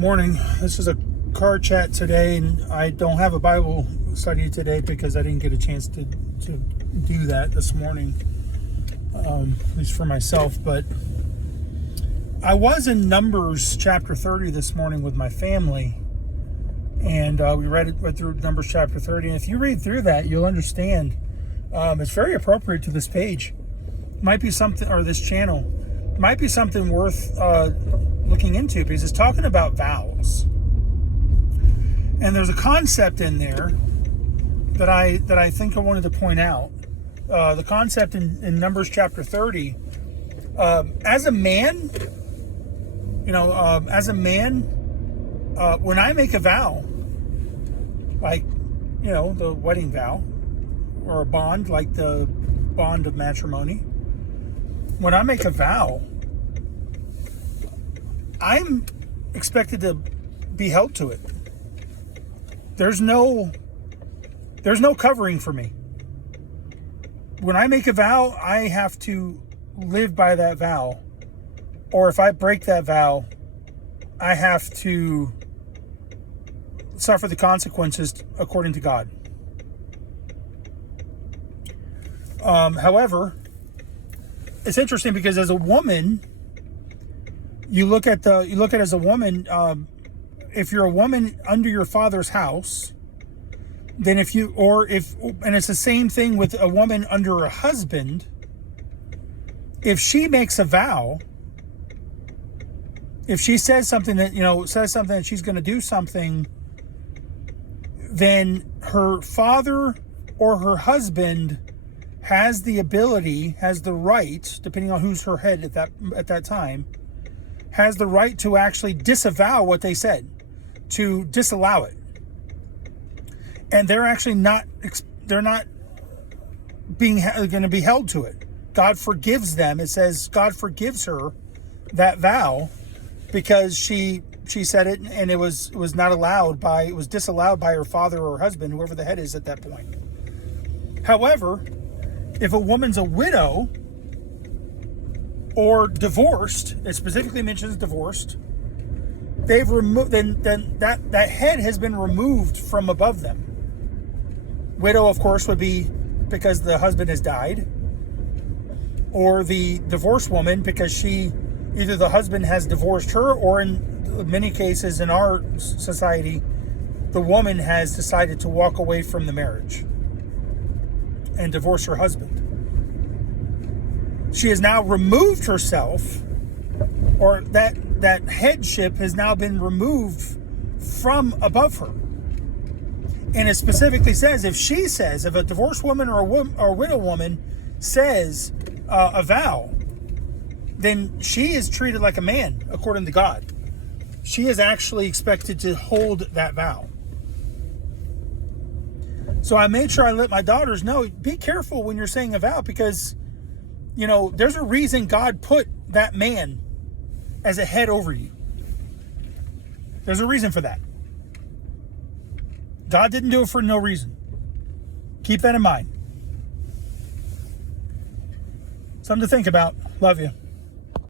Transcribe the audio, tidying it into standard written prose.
Morning. This is a car chat today, and I don't have a Bible study today because I didn't get a chance to do that this morning, at least for myself. But I was in Numbers chapter 30 this morning with my family, and we read through Numbers chapter 30. And if you read through that, you'll understand it's very appropriate to this page. Might be something, or this channel might be something worth looking into, because it's talking about vows, and there's a concept in there that I think I wanted to point out. The concept in Numbers chapter 30, as a man, when I make a vow, like the wedding vow, or a bond, like the bond of matrimony, when I make a vow, I'm expected to be held to it. There's no covering for me. When I make a vow, I have to live by that vow. Or if I break that vow, I have to suffer the consequences according to God. However, it's interesting because as a woman, you look at it as a woman. If you're a woman under your father's house, then and it's the same thing with a woman under a husband. If she makes a vow, if she says something that she's going to do something, then her father or her husband has the right, depending on who's her head at that time, has the right to actually disavow what they said, to disallow it. And they're actually not going to be held to it. God forgives them. It says God forgives her that vow because she said it, and it was disallowed by her father or her husband, whoever the head is at that point. However, if a woman's a widow or divorced, it specifically mentions divorced, they've removed, then that head has been removed from above them. Widow, of course, would be because the husband has died, or the divorced woman because either the husband has divorced her, or in many cases in our society, the woman has decided to walk away from the marriage and divorce her husband. She has now removed herself, or that headship has now been removed from above her. And it specifically says, if a divorced woman or a widow woman says a vow, then she is treated like a man according to God. She is actually expected to hold that vow. So I made sure I let my daughters know, be careful when you're saying a vow, because there's a reason God put that man as a head over you. There's a reason for that. God didn't do it for no reason. Keep that in mind. Something to think about. Love you.